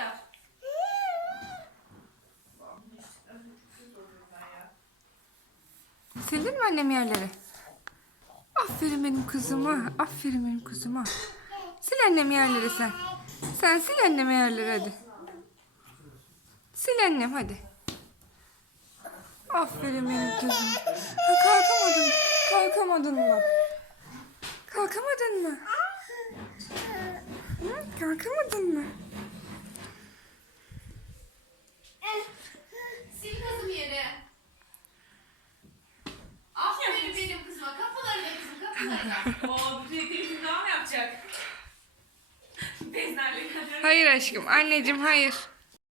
yap. Sildin mi annem yerleri? Aferin benim kızıma. Aferin benim kızıma. Sil annem yerleri sen. Sen sil annem yerleri hadi. Sil annem hadi. Aferin benim kızım. Ha, kalkamadın. Kalkamadın mı? Kalkamadın mı? Hı, kalkamadın mı? Sil kızım yere. Aferin benim kızıma. Kapıları da kızım, kapıları da. Oo, bir televizyon daha mı yapacak? Bezlerle. Hayır aşkım. Anneciğim hayır.